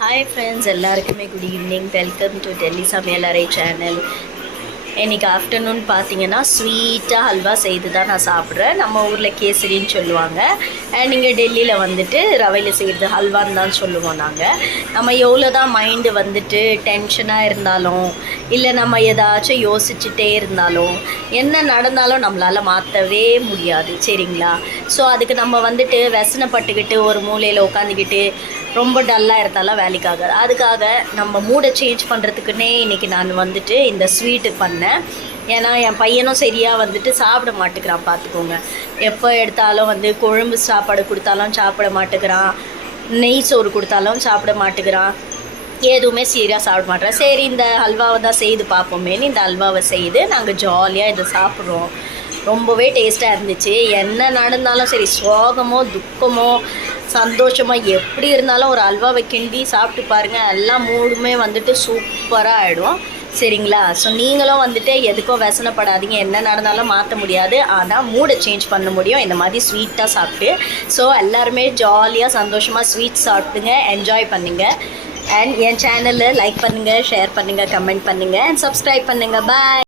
Hi friends, எல்லாருக்குமே good evening. Welcome to Delhi சமையலறை channel. இன்றைக்கி ஆஃப்டர்நூன் பார்த்தீங்கன்னா ஸ்வீட்டாக ஹல்வா செய்து தான் நான் சாப்பிட்றேன். நம்ம ஊரில் கேசரின்னு சொல்லுவாங்க, அண்ட் இங்கே டெல்லியில் வந்துட்டு ரவையில் செய்கிறது ஹல்வான்னு தான் சொல்லுவோம். நம்ம எவ்வளோ தான் மைண்டு வந்துட்டு டென்ஷனாக இருந்தாலும், இல்லை நம்ம ஏதாச்சும் யோசிச்சுட்டே இருந்தாலும், என்ன நடந்தாலும் நம்மளால் மாற்றவே முடியாது, சரிங்களா? ஸோ அதுக்கு நம்ம வந்துட்டு व्यसனப்பட்டுக்கிட்டு ஒரு மூலையில் உட்காந்துக்கிட்டு ரொம்ப டல்லாக இருந்தாலும் வேலைக்கு ஆகாது. அதுக்காக நம்ம மூடை சேஞ்ச் பண்ணுறதுக்குன்னே இன்றைக்கி நான் வந்துட்டு இந்த ஸ்வீட்டு பண்ணேன். ஏன்னா என் பையனும் சரியாக வந்துட்டு சாப்பிட மாட்டேங்கிறான், பார்த்துக்கோங்க. எப்போ எடுத்தாலும் வந்து குழம்பு சாப்பாடு கொடுத்தாலும் சாப்பிட மாட்டேங்கிறான், நெய் சோறு கொடுத்தாலும் சாப்பிட மாட்டேங்கிறான், எதுவுமே சீரியஸாக சாப்பிட மாட்டேன். சரி, இந்த ஹல்வாவை தான் செய்து பார்ப்போமேன்னு இந்த ஹல்வாவை செய்து நாங்கள் ஜாலியாக இதை சாப்பிட்றோம். ரொம்பவே டேஸ்ட்டாக இருந்துச்சு. என்ன நடந்தாலும் சரி, சோகமோ துக்கமோ சந்தோஷமோ எப்படி இருந்தாலும் ஒரு அல்வாவை கிண்டி சாப்பிட்டு பாருங்கள், எல்லாம் மூடுமே வந்துட்டு சூப்பராக ஆகிடும், சரிங்களா? ஸோ நீங்களும் வந்துட்டு எதுக்கும் व्यसனப்படாதீங்க. என்ன நடந்தாலும் மாற்ற முடியாது, ஆனால் மூடை சேஞ்ச் பண்ண முடியும் இந்த மாதிரி ஸ்வீட்டாக சாப்பிட்டு. ஸோ எல்லாருமே ஜாலியாக சந்தோஷமாக ஸ்வீட் சாப்பிட்டுங்க, என்ஜாய் பண்ணுங்கள். அண்ட் என் சேனலில் லைக் பண்ணுங்கள், ஷேர் பண்ணுங்கள், கமெண்ட் பண்ணுங்கள், அண்ட் சப்ஸ்கிரைப் பண்ணுங்கள். பாய்.